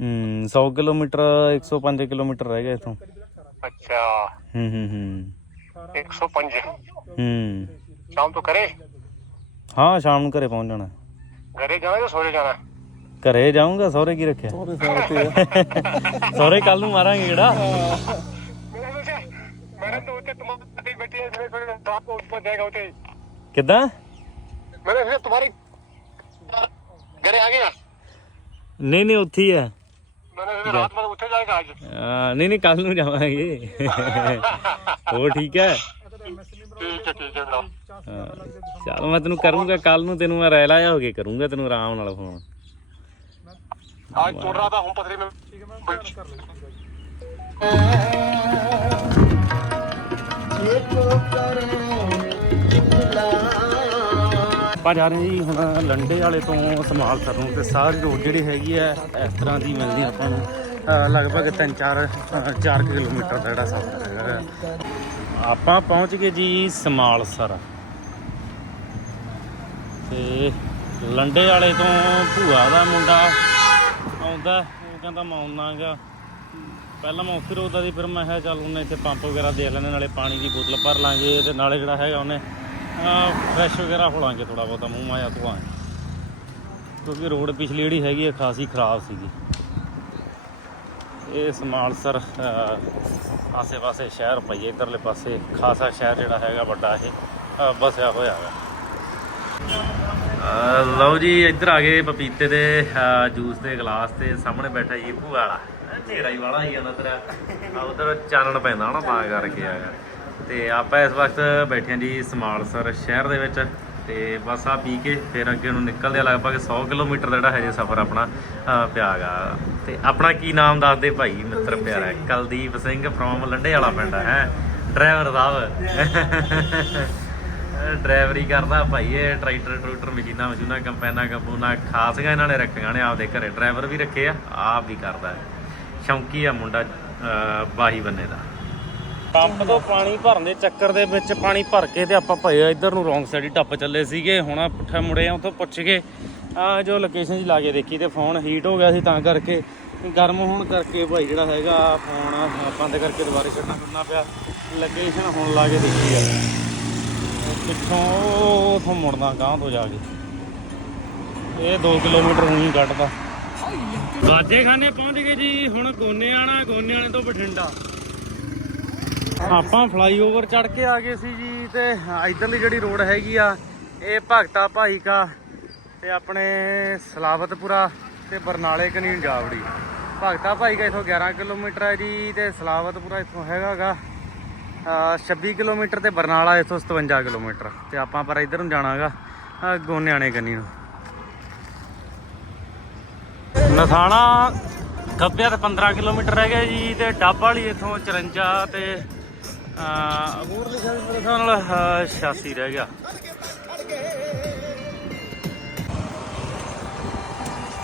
Speaker 1: ਹੂੰ 100 ਕਿਲੋਮੀਟਰ 105 ਕਿਲੋਮੀਟਰ ਰਹਿ ਗਿਆ ਇਥੋਂ।
Speaker 4: ਅੱਛਾ।
Speaker 1: ਹੂੰ ਹੂੰ ਹੂੰ।
Speaker 4: 105
Speaker 1: ਹੂੰ।
Speaker 4: ਸ਼ਾਮ ਤੋਂ ਕਰੇ
Speaker 1: ਹਾਂ ਸ਼ਾਮ ਨੂੰ ਘਰੇ ਪਹੁੰਚ ਜਾਣਾ।
Speaker 4: ਘਰੇ ਜਾਣਾ ਜਾਂ ਸੋਰੇ ਜਾਣਾ?
Speaker 1: ਘਰੇ ਜਾਊਂਗਾ ਸਹੁਰੇ ਕੀ ਰੱਖਿਆ? ਸਹੁਰੇ ਕੱਲ ਨੂੰ ਮਾਰਾਂਗੇ ਕਿਹੜਾ?
Speaker 4: तुम्हारी बेटी है मेरे थोड़े रात को ऊपर जाएगा उसे
Speaker 1: ਕਿੱਦਾਂ
Speaker 4: मैंने सोचा तुम्हारी घरे आ गया
Speaker 1: ਨਹੀਂ ਨਹੀਂ ਉੱਥੇ ਹੀ ਆ
Speaker 4: मैंने सोचा रात में उठे जाएगा आज
Speaker 1: ਆ, ਨਹੀਂ ਨਹੀਂ ਕੱਲ ਨੂੰ ਜਾਵਾਂਗੇ ਹੋਰ ਠੀਕ ਹੈ
Speaker 4: ठीक है ठीक है भरा
Speaker 1: ਹਾਂ, ਚੱਲ ਮੈਂ ਤੈਨੂੰ ਕਰੂੰਗਾ ਕੱਲ ਨੂੰ ਤੈਨੂੰ ਮੈਂ ਰਹਿ ਲਾਇਆ ਹੋ ਕੇ ਕਰੂੰਗਾ ਤੈਨੂੰ ਆਰਾਮ ਨਾਲ ਫੋਨ
Speaker 4: आज तोड़ रहा था हूँ पथरी में
Speaker 1: ਆਪਾਂ ਜਾ ਰਹੇ ਜੀ ਹੁਣ ਲੰਡੇ ਵਾਲੇ ਤੋਂ ਸਮਾਲ ਨੂੰ ਤੇ ਸਾਰੀ ਰੋਡ ਜਿਹੜੀ ਹੈਗੀ ਹੈ, ਇਸ ਤਰ੍ਹਾਂ ਦੀ ਮਿਲਦੀ ਆਪਾਂ ਨੂੰ। ਲਗਭਗ 3-4 4 ਕਿਲੋਮੀਟਰ ਦਾ ਜਿਹੜਾ ਸਫ਼ਰ ਹੈਗਾ ਆਪਾਂ ਪਹੁੰਚ ਗਏ ਜੀ ਸਮਾਲਸਰ ਤੇ ਲੰਡੇ ਵਾਲੇ ਤੋਂ ਭੂਆ ਦਾ ਮੁੰਡਾ ਆਉਂਦਾ, ਉਹ ਕਹਿੰਦਾ ਮੈਂ ਆਉਣਾਗਾ ਪਹਿਲਾਂ ਮੈਂ ਉੱਥੇ ਰੋਦਾ ਸੀ ਫਿਰ ਮੈਂ ਕਿਹਾ ਚੱਲ ਉਹਨੇ ਇੱਥੇ ਪੰਪ ਵਗੈਰਾ ਦੇਖ ਲੈਂਦੇ ਨਾਲੇ ਪਾਣੀ ਦੀ ਬੋਤਲ ਭਰ ਲਾਂਗੇ ਤੇ ਨਾਲੇ ਜਿਹੜਾ ਹੈਗਾ ਉਹਨੇ ਫਰੈਸ਼ ਵਗੈਰਾ ਹੋ ਲਾਂਗੇ ਥੋੜਾ ਬਹੁਤਾ ਮੂੰਹ ਮਾਇਆ ਧੋਵਾਂਗੇ। ਕਿਉਂਕਿ ਰੋਡ ਪਿਛਲੀ ਜਿਹੜੀ ਹੈਗੀ ਹੈ ਖਾਸੀ ਖਰਾਬ ਸੀਗੀ। ਇਹ ਸਮਾਲਸਰ ਆਸੇ-ਪਾਸੇ ਸ਼ਹਿਰ ਪਈ ਇਧਰਲੇ ਪਾਸੇ ਖਾਸਾ ਸ਼ਹਿਰ ਜਿਹੜਾ ਹੈਗਾ ਵੱਡਾ ਇਹ ਅਹ, ਵਸਿਆ ਹੋਇਆ ਹੈ ਲਓ ਜੀ ਇੱਧਰ ਆ ਗਏ ਪਪੀਤੇ ਦੇ ਜੂਸ ਦੇ ਗਲਾਸ ਤੇ ਸਾਹਮਣੇ ਬੈਠਾ ਜੀ ਭੂਆ ਵਾਲਾ। ਹਨੇਰਾ ਹੀ ਵਾਲਾ ਹੀ ਜਾਂਦਾ ਤੇਰਾ। ਆ ਉਧਰ ਚਾਨਣ ਪੈਂਦਾ ਨਾ ਤਾਂ ਕਰਕੇ ਆਇਆ ਤੇ ਆਪਾਂ ਇਸ ਵਕਤ ਬੈਠੇ ਹਾਂ ਜੀ ਸਮਾਲਸਰ ਸ਼ਹਿਰ ਦੇ ਵਿੱਚ। ਤੇ ਬਸ ਆ ਪੀ ਕੇ ਫਿਰ ਅੱਗੇ ਨੂੰ ਨਿਕਲਦੇ ਆ ਲਗਭਗ 100 ਕਿਲੋਮੀਟਰ ਦਾ ਜਿਹੜਾ ਹਜੇ ਸਫ਼ਰ ਆਪਣਾ ਅਹ, ਪਿਆ ਗਾ ਤੇ ਆਪਣਾ ਕੀ ਨਾਮ ਦੱਸਦੇ ਭਾਈ ਮਿੱਤਰ ਪਿਆਰਾ? ਕੁਲਦੀਪ ਸਿੰਘ ਫਰੋਮ ਲੰਡੇ ਵਾਲਾ ਪਿੰਡ ਹੈ? ਡਰਾਈਵਰ ਸਾਹਿਬ। ਡਰਾਈਵਰੀ ਕਰਦਾ ਭਾਈ ਇਹ ਟਰੈਕਟਰ ਟਰੂਟਰ ਮਸ਼ੀਨਾਂ ਮਸ਼ੂਨਾਂ ਕੰਪੈਨਾਂ ਕੰਪੂਨਾ ਖਾਸੀਆਂ ਇਹਨਾਂ ਨੇ ਰੱਖੀਆਂ ਨੇ ਆਪਦੇ ਘਰੇ। ਡਰਾਈਵਰ ਵੀ ਰੱਖੇ ਆ ਆਪ ਵੀ ਕਰਦਾ। ਹੈ। ਸ਼ੌਂਕੀ ਆ ਮੁੰਡਾ ਬਾਹੀ ਬੰਨੇ ਦਾ। ਪੰਪ ਤੋਂ ਪਾਣੀ ਭਰਨ ਦੇ ਚੱਕਰ ਦੇ ਵਿੱਚ ਪਾਣੀ ਭਰ ਕੇ ਤੇ ਆਪਾਂ ਭਾਈ ਇੱਧਰ ਨੂੰ ਰੋਂਗ ਸਾਈਡ ਹੀ ਟੱਪ ਚੱਲੇ ਸੀਗੇ। ਹੁਣ ਆ ਪੁੱਠਾ ਮੁੜੇ ਆ ਉੱਥੋਂ ਪੁੱਛ ਕੇ ਆ ਜੋ ਲੋਕੇਸ਼ਨ ਜੀ ਲਾ ਕੇ ਦੇਖੀ ਤੇ ਫੋਨ ਹੀਟ ਹੋ ਗਿਆ ਸੀ ਤਾਂ ਕਰਕੇ। ਗਰਮ ਹੋਣ ਕਰਕੇ ਭਾਈ ਜਿਹੜਾ ਹੈਗਾ ਫੋਨ ਬੰਦ ਕਰਕੇ ਦੁਬਾਰਾ ਛੱਡਣਾ ਕਰਨਾ ਪਿਆ। ਲੋਕੇਸ਼ਨ ਹੁਣ ਲਾ ਕੇ ਦੇਖੀ ਆ। ਪਿੱਛੋਂ ਉਥੋਂ ਮੁੜਨਾ ਗਾਂ ਤੋਂ ਜਾ ਕੇ। ਇਹ 2 ਕਿਲੋਮੀਟਰ ਹੁਣ ਹੀ ਬਾਜੇਖਾਨੇ ਪਹੁੰਚ ਗਏ ਜੀ, ਹੁਣ ਗੋਨੇ ਆਣਾ, ਗੋਨੇ ਆਣੇ ਤੋਂ ਬਠਿੰਡਾ। ਆਪਾਂ ਫਲਾਈਓਵਰ ਚੜ ਕੇ ਆ ਗਏ ਸੀ ਜੀ, ਤੇ ਇਧਰਲੀ ਜਿਹੜੀ ਰੋਡ ਹੈਗੀ ਆ, ਇਹ ਭਗਤਾ ਭਾਈ ਕਾ ਤੇ ਆਪਣੇ ਸਲਾਵਤਪੁਰਾ ਤੇ ਬਰਨਾਲੇ ਕਨੀ ਜਾਵੜੀ। ਭਗਤਾ ਭਾਈ ਕਾ ਇਥੋਂ 11 ਕਿਲੋਮੀਟਰ ਹੈ ਜੀ, ਤੇ ਸਲਾਵਤਪੁਰਾ ਇਥੋਂ ਹੈਗਾਗਾ 26 ਕਿਲੋਮੀਟਰ ਤੇ ਬਰਨਾਲਾ ਇਥੋਂ 57 ਕਿਲੋਮੀਟਰ। ਤੇ ਆਪਾਂ ਪਰ ਇਧਰ ਨੂੰ ਜਾਣਾਗਾ ਗੋਨਿਆਣੇ ਕਨੀ ਨੂੰ ਨਥਾਣਾ ਖੱਬਿਆ ਤੇ 15 ਕਿਲੋਮੀਟਰ ਰਹਿ ਗਿਆ ਜੀ ਤੇ ਡੱਬ ਵਾਲੀ ਇੱਥੋਂ 54 ਤੇ ਅਬੂਰ ਲਿਖਿਆ ਮੇਰੇ ਹਿਸਾਬ ਨਾਲ 86 ਰਹਿ ਗਿਆ।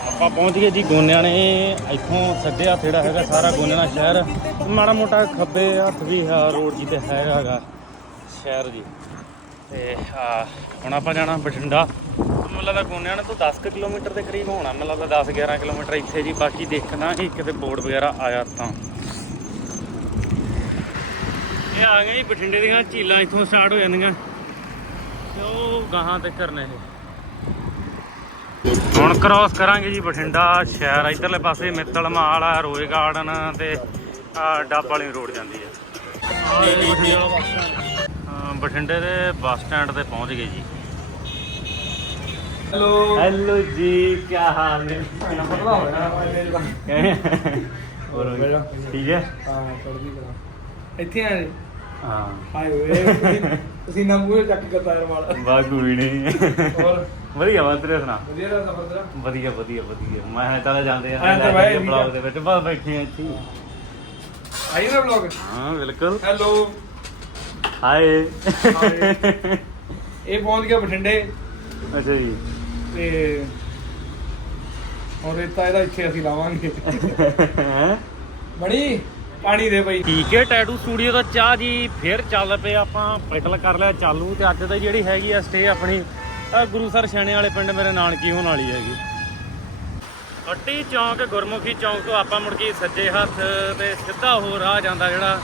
Speaker 1: ਆਪਾਂ ਪਹੁੰਚ ਗਏ ਜੀ ਗੋਨਿਆਣੇ ਇੱਥੋਂ ਸੱਜੇ ਹੱਥ ਜਿਹੜਾ ਹੈਗਾ ਸਾਰਾ ਗੋਨਿਆਣਾ ਸ਼ਹਿਰ। ਮਾੜਾ ਮੋਟਾ ਖੱਬੇ ਹੱਥ ਵੀ ਆ ਰੋਡ ਜੀ ਤੇ ਹੈਗਾ ਹੈਗਾ, ਸ਼ਹਿਰ ਜੀ। ਤੇ ਹੁਣ ਆਪਾਂ ਜਾਣਾ ਬਠਿੰਡਾ। ਮੈਨੂੰ ਲੱਗਦਾ ਗੋਨਿਆਣੇ ਤੋਂ 10 ਕੁ ਕਿਲੋਮੀਟਰ ਦੇ ਕਰੀਬ ਹੋਣਾ। ਮੈਨੂੰ ਲੱਗਦਾ 10 11 ਕਿਲੋਮੀਟਰ ਇੱਥੇ ਜੀ। ਬਾਕੀ ਦੇਖਣਾ ਕਿ ਕਿਤੇ ਬੋਰਡ ਵਗੈਰਾ ਆਇਆ ਤਾਂ। ਇਹ ਆ ਗਏ ਜੀ ਬਠਿੰਡੇ ਦੀਆਂ ਝੀਲਾਂ। ਇੱਥੋਂ ਸਟਾਰਟ ਹੋ ਜਾਂਦੀਆਂ। ਤੇ ਉਹ ਗਾਹਾਂ ਤੇ ਕਰਨੇ ਇਹ। ਹੁਣ ਕ੍ਰਾਸ ਕਰਾਂਗੇ ਜੀ ਬਠਿੰਡਾ ਸ਼ਹਿਰ। ਇਧਰਲੇ ਪਾਸੇ ਮਿੱਤਲ ਮਾਲ ਆ, ਰੋਏ ਗਾਰਡਨ ਤੇ ਡੱਬ ਵਾਲੀ ਰੋਡ ਜਾਂਦੀ ਹੈ ਬਠਿੰਡੇ ਦੇ ਬੱਸ ਸਟੈਂਡ ਤੇ ਪਹੁੰਚ ਗਏ ਜੀ।
Speaker 2: ਹੈਲੋ।
Speaker 1: ਹੈਲੋ ਜੀ ਕੀ ਹਾਲ ਨੇ? ਹੋਰ ਠੀਕ ਹੈ?
Speaker 2: ਹਾਂ ਚੜਦੀ ਕਰਾ ਇੱਥੇ ਆ ਜੀ।
Speaker 1: ਹਾਂ।
Speaker 2: ਹਾਏ ਓਏ ਤੁਸੀਂ ਨਾ ਮੂਹਰੇ ਚੱਕ ਕੇ ਤਾਰ ਵਾਲ
Speaker 1: ਬਾ ਕੋਈ ਨਹੀਂ।
Speaker 2: ਹੋਰ?
Speaker 1: ਵਧੀਆ ਵਾ ਤੇਰੇ ਸੁਣਾ।
Speaker 2: ਵਧੀਆ ਦਾ ਸਫਰ ਤੇਰਾ?
Speaker 1: ਵਧੀਆ ਵਧੀਆ ਵਧੀਆ। ਮੈਂ ਚੱਲ ਜਾਂਦੇ ਆ
Speaker 2: ਤਾਂ ਬਾਈ।
Speaker 1: ਬਲੌਗ ਦੇ ਵਿੱਚ। ਬਸ ਬੈਠੇ ਆ ਇੱਥੇ।
Speaker 2: ਆਈ ਨਾ ਵਲੌਗ
Speaker 1: ਹਾਂ ਬਿਲਕੁਲ।
Speaker 2: ਹੈਲੋ।
Speaker 1: ਹਾਏ।
Speaker 2: ਹਾਏ। ਇਹ ਪਹੁੰਚ ਗਿਆ ਬਠਿੰਡੇ।
Speaker 1: ਅੱਛਾ ਜੀ।
Speaker 2: ਤੇ ਹੁਣ ਰੇਤਾ ਇਹਦਾ ਇੱਥੇ ਅਸੀਂ ਲਾਵਾਂਗੇ।
Speaker 1: ਹੈਂ?
Speaker 2: ਬੜੀ ਪਾਣੀ ਦੇ ਬਈ।
Speaker 1: ਠੀਕ ਹੈ ਟੈਟੂ ਸਟੂਡੀਓ ਦਾ ਚਾਹ ਜੀ ਫਿਰ ਚੱਲ ਪਏ ਆਪਾਂ ਪੈਟਲ ਕਰ ਲਿਆ ਚਾਲੂ। ਤੇ ਅੱਜ ਦੀ ਜਿਹੜੀ ਹੈਗੀ ਆ ਸਟੇ ਆਪਣੀ ਅਹ ਗੁਰੂਸਰ ਛਾਣੇ ਵਾਲੇ ਪਿੰਡ ਮੇਰੇ ਨਾਨਕੀ ਹੋਣ ਵਾਲੀ ਹੈਗੀ। ਹੱਟੀ ਚੌਂਕ ਗੁਰਮੁਖੀ ਚੌਂਕ ਤੋਂ ਆਪਾਂ ਮੁੜ ਕੇ ਸੱਜੇ ਹੱਥ ਤੇ ਸਿੱਧਾ ਹੋ ਰਾਹ ਜਾਂਦਾ ਜਿਹੜਾ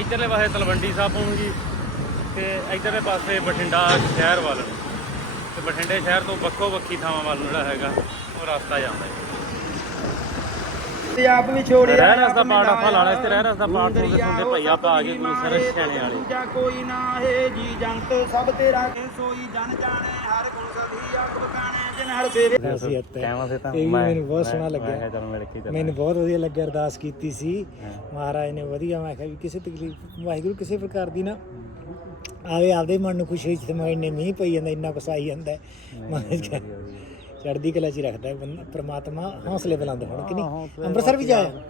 Speaker 1: ਇੱਧਰਲੇ ਪਾਸੇ ਤਲਵੰਡੀ ਸਾਹਿਬ ਨੂੰ ਜੀ ਤੇ ਇੱਧਰਲੇ ਪਾਸੇ ਬਠਿੰਡਾ ਸ਼ਹਿਰ ਵੱਲ। ਨੂੰ ਤੇ ਬਠਿੰਡੇ ਸ਼ਹਿਰ ਤੋਂ ਵੱਖੋ ਵੱਖੀ ਥਾਵਾਂ ਵੱਲ ਜਿਹੜਾ ਹੈਗਾ, ਉਹ ਰਸਤਾ ਜਾਂਦਾ ਹੈ।
Speaker 3: ਤੇ ਆਪ ਵੀ ਛੋੜਿਆ
Speaker 1: ਰਹਿ ਰਸ ਦਾ ਪਾਠ ਆਪਾਂ ਲਾਣਾ ਤੇ ਰਹਿ ਰਸ ਦਾ ਪਾਠ ਤੋਂ ਸੁਣਦੇ ਭਾਈ ਆਪਾਂ ਆ ਗਏ ਗੁਰੂ ਸਰ ਛਾਣੇ ਵਾਲੇ।
Speaker 3: ਜਾਂ ਕੋਈ ਨਾ ਹੈ ਜੀ ਜੰਤ ਸਭ ਤੇਰਾ ਕੇ ਸੋਈ ਜਨ ਜਾਣੇ ਹਰ ਗੁਣ ਸਦੀ ਆਪ ਬਕਾਣੇ ਜਿਨ ਹਰ ਸੇਵੇ।
Speaker 1: ਕਹਿਵਾ ਸੇ ਤਾਂ
Speaker 3: ਇਹ ਵੀ
Speaker 1: ਮੈਂ-
Speaker 3: ਮੈਨੂੰ ਬਹੁਤ
Speaker 1: ਮੈਂ-
Speaker 3: ਸੋਹਣਾ
Speaker 1: ਮੈਂ
Speaker 3: ਲੱਗਿਆ। ਮੈਨੂੰ ਬਹੁਤ ਵਧੀਆ ਲੱਗਿਆ ਅਰਦਾਸ ਕੀਤੀ ਸੀ। ਮਹਾਰਾਜ ਨੇ ਵਧੀਆ ਮੈਂ ਕਿਹਾ ਵੀ ਕਿਸੇ ਤਕਲੀਫ ਵਾਹਿਗੁਰੂ ਕਿਸੇ ਪ੍ਰਕਾਰ ਦੀ ਨਾ ਆਵੇ ਆਪਦੇ ਮਨ ਨੂੰ ਖੁਸ਼ੀ ਚ ਮੈਂ ਇੰਨੇ ਮੀਂਹ ਪਈ ਜਾਂਦਾ ਇੰਨਾ ਕੁਛ ਆਈ ਜਾਂਦਾ। ਮਹਾਰਾਜ ਕਿਹਾ, ਚੜ੍ਹਦੀ ਕਲਾ ਚ ਹੀ ਰੱਖਦਾ ਬੰਦਾ- ਪ੍ਰਮਾਤਮਾ ਹੌਸਲੇ ਬੁਲੰਦ ਹੋਣ ਕਿ
Speaker 1: ਹਾਂ,
Speaker 3: ਨਹੀਂ
Speaker 1: ਹੌਸਲੇ
Speaker 3: ਅੰਮ੍ਰਿਤਸਰ ਵੀ ਜਾਇਆ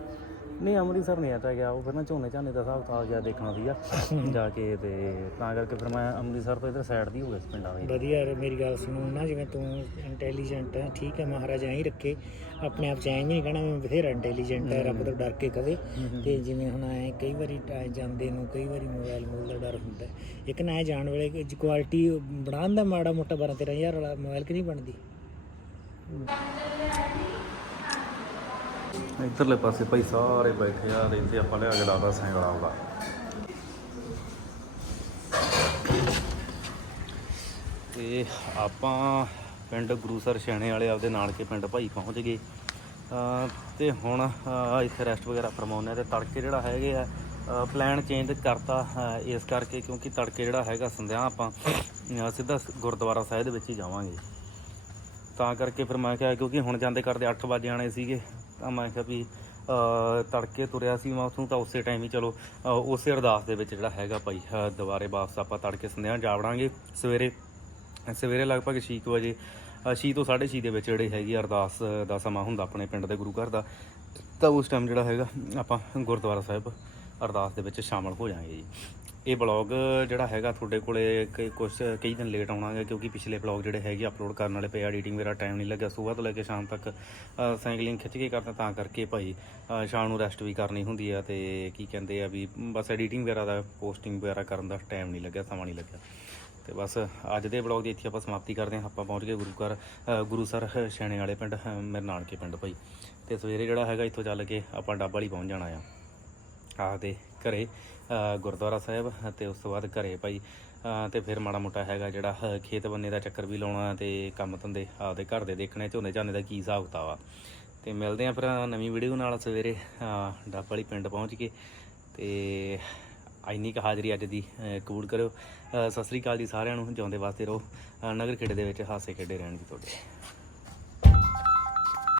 Speaker 1: ਨਹੀਂ ਅੰਮ੍ਰਿਤਸਰ ਨਹੀਂ ਆਤਾ ਗਿਆ ਉਹ ਫਿਰ ਨਾ ਝੋਨੇ ਝਾਨੇ ਦਾ ਹਿਸਾਬ ਤਾਂ ਗਿਆ ਦੇਖਣਾ ਸੀਗਾ ਜਾ ਕੇ ਤੇ ਤਾਂ ਕਰਕੇ ਫਿਰ ਮੈਂ ਅੰਮ੍ਰਿਤਸਰ ਤੋਂ ਇਧਰ ਸਾਈਡ ਦੀ ਹੋ ਗਿਆ ਸੀ ਪਿੰਡਾਂ ਦੇ
Speaker 3: ਵਧੀਆ ਯਾਰ, ਮੇਰੀ ਗੱਲ ਸੁਣੋ ਨਾ ਜਿਵੇਂ ਤੂੰ ਇੰਟੈਲੀਜੈਂਟ ਹੈ ਠੀਕ ਹੈ ਮਹਾਰਾਜ ਐਂ ਹੀ ਰੱਖੇ ਆਪਣੇ ਆਪ ਚ ਐਂ ਵੀ ਨਹੀਂ ਕਹਿਣਾ ਮੈਂ ਬਥੇਰਾ ਇੰਟੈਲੀਜੈਂਟ ਹੈ ਰੱਬ ਤੋਂ ਡਰ ਕੇ ਕਵੇ। ਤੇ ਜਿਵੇਂ ਹੁਣ ਐ ਕਈ ਵਾਰੀ ਟਾ- ਜਾਂਦੇ ਨੂੰ ਕਈ ਵਾਰੀ ਮੋਬਾਈਲ ਮੂਲ ਦਾ ਡਰ ਹੁੰਦਾ ਹੈ। ਇੱਕ ਨਾ ਐ ਜਾਣ ਵੇਲੇ ਕੁਆਲਿਟੀ ਬਣਾਉਣ ਦਾ ਮਾੜਾ ਮੋਟਾ 12 13000 ਵਾਲਾ ਮੋਬਾਈਲ ਕਿ ਨਹੀਂ ਬਣਦੀ?
Speaker 1: ਇੱਧਰਲੇ ਪਾਸੇ ਭਾਈ ਸਾਰੇ ਬੈਠੇ ਆ, ਤੇ ਇੱਥੇ ਆਪਾਂ ਲਿਆ ਕੇ ਲਾਦਾ ਸਾਈਕਲ ਆਉਂਦਾ ਤੇ ਆਪਾਂ ਪਿੰਡ ਗੁਰੂਸਰ ਛਾਣੇ ਵਾਲੇ ਆਪਦੇ ਨਾਨਕੇ ਪਿੰਡ ਭਾਈ ਪਹੁੰਚ ਗਏ। ਅਹ ਤੇ ਹੁਣ ਇੱਥੇ ਰੈਸਟ ਵਗੈਰਾ ਫਰਮਾਉਂਦੇ ਤੇ ਤੜਕੇ ਜਿਹੜਾ ਹੈਗੇ ਆ ਪਲਾਨ ਚੇਂਜ ਕਰਤਾ ਇਸ ਕਰਕੇ ਕਿਉਂਕਿ ਤੜਕੇ ਜਿਹੜਾ ਹੈਗਾ ਸੰਧਿਆ ਆਪਾਂ ਸਿੱਧਾ ਗੁਰਦੁਆਰਾ ਸਾਹਿਬ ਦੇ ਵਿੱਚ ਹੀ ਜਾਵਾਂਗੇ। ਤਾਂ ਕਰਕੇ ਫਿਰ ਮੈਂ ਕਿਹਾ ਕਿਉਂਕਿ ਹੁਣ ਜਾਂਦੇ ਕਰਦੇ 8 ਵਜੇ ਆਣੇ ਸੀਗੇ, ਤਾਂ ਮੈਂ ਕਿਹਾ ਵੀ ਤੜਕੇ ਤੁਰਿਆ ਸੀ ਮੈਂ ਉੱਥੋਂ ਤਾਂ ਉਸੇ ਟਾਈਮ ਹੀ ਚਲੋ ਉਸੇ ਅਰਦਾਸ ਦੇ ਵਿੱਚ ਜਿਹੜਾ ਹੈਗਾ ਭਾਈ ਦੁਬਾਰੇ ਵਾਪਸ ਆਪਾਂ ਤੜਕੇ ਸੰਧਿਆ ਜਾਵੜਾਂਗੇ ਸਵੇਰੇ ਸਵੇਰੇ ਲਗਭਗ 6 ਕੁ ਵਜੇ 6 ਤੋਂ 6:30 ਦੇ ਵਿੱਚ ਜਿਹੜੇ ਹੈਗੀ ਅਰਦਾਸ ਦਾ ਸਮਾਂ ਹੁੰਦਾ ਆਪਣੇ ਪਿੰਡ ਦੇ ਗੁਰੂ ਘਰ ਦਾ, ਤਾਂ ਉਸ ਟਾਈਮ ਜਿਹੜਾ ਹੈਗਾ ਆਪਾਂ ਗੁਰਦੁਆਰਾ ਸਾਹਿਬ ਅਰਦਾਸ ਦੇ ਵਿੱਚ ਸ਼ਾਮਲ ਹੋ ਜਾਾਂਗੇ ਜੀ। ਇਹ ਬਲੌਗ ਜਿਹੜਾ ਹੈਗਾ ਤੁਹਾਡੇ ਕੋਲੇ ਕੁਝ ਕਈ ਦਿਨ ਲੇਟ ਆਉਣਾਗਾ ਕਿਉਂਕਿ ਪਿਛਲੇ ਬਲੌਗ ਜਿਹੜੇ ਹੈਗੇ ਅਪਲੋਡ ਕਰਨ ਵਾਲੇ ਪਏ ਐਡੀਟਿੰਗ ਮੇਰਾ ਟਾਈਮ ਨਹੀਂ ਲੱਗਿਆ। ਸਵੇਰ ਤੋਂ ਲੈ ਕੇ ਸ਼ਾਮ ਤੱਕ ਸਾਈਕਲਿੰਗ ਖਿੱਚ ਕੇ ਕਰਦਾ ਤਾਂ ਕਰਕੇ ਭਾਈ ਸ਼ਾਮ ਨੂੰ ਰੈਸਟ ਵੀ ਕਰਨੀ ਹੁੰਦੀ ਆ ਤੇ ਕੀ ਕਹਿੰਦੇ ਆ ਵੀ ਬਸ ਐਡੀਟਿੰਗ ਵਗੈਰਾ ਦਾ ਪੋਸਟਿੰਗ ਵਗੈਰਾ ਕਰਨ ਦਾ ਟਾਈਮ ਨਹੀਂ ਲੱਗਿਆ, ਸਮਾਂ ਨਹੀਂ ਲੱਗਿਆ। ਤੇ ਬਸ ਅੱਜ ਦੇ ਬਲੌਗ ਦੀ ਇੱਥੇ ਆਪਾਂ ਸਮਾਪਤੀ ਕਰਦੇ ਹਾਂ। ਆਪਾਂ ਪਹੁੰਚ ਗਏ ਗੁਰੂ ਘਰ ਗੁਰੂ ਸਰ ਛਾਣੇ ਵਾਲੇ ਪਿੰਡ ਮੇਰੇ ਨਾਨਕੇ ਪਿੰਡ ਭਾਈ। ਤੇ ਸਵੇਰੇ ਜਿਹੜਾ ਹੈਗਾ ਇੱਥੋਂ ਚੱਲ ਕੇ ਆਪਾਂ ਡੱਬ ਵਾਲੀ ਪਹੁੰਚ ਜਾਣਾ ਆ। ਆਪਦੇ ਘਰੇ ਗੁਰਦੁਆਰਾ ਸਾਹਿਬ ਤੇ ਉਸ ਤੋਂ ਬਾਅਦ ਘਰੇ ਭਾਈ ਅ, ਤੇ ਫਿਰ ਮਾੜਾ ਮੋਟਾ ਹੈਗਾ ਜਿਹੜਾ ਖੇਤ ਬੰਨੇ ਦਾ ਚੱਕਰ ਵੀ ਲਾਉਣਾ ਤੇ ਕੰਮ ਧੰਦੇ ਆਪਦੇ ਘਰ ਦੇ ਦੇਖਣੇ ਝੋਨੇ ਝਾਨੇ ਦਾ ਕੀ ਹਿਸਾਬ ਕਿਤਾਬ ਆ। ਤੇ ਮਿਲਦੇ ਆ ਫਿਰ ਨਵੀਂ ਵੀਡੀਓ ਨਾਲ ਸਵੇਰੇ ਡੱਬ ਵਾਲੀ ਪਿੰਡ ਪਹੁੰਚ ਕੇ। ਤੇ ਇੰਨੀ ਕੁ ਹਾਜ਼ਰੀ ਅੱਜ ਦੀ ਅ, ਕਬੂਲ ਕਰਿਓ। ਸਤਿ ਸ੍ਰੀ ਅਕਾਲ ਜੀ ਸਾਰਿਆਂ ਨੂੰ ਜਿਉਂਦੇ ਵਾਸਤੇ ਰਹੋ। ਨਗਰ ਖੇੜੇ ਦੇ ਵਿੱਚ ਹਾਸੇ ਖੇਡੇ ਰਹਿਣ ਜੀ ਤੁਹਾਡੇ।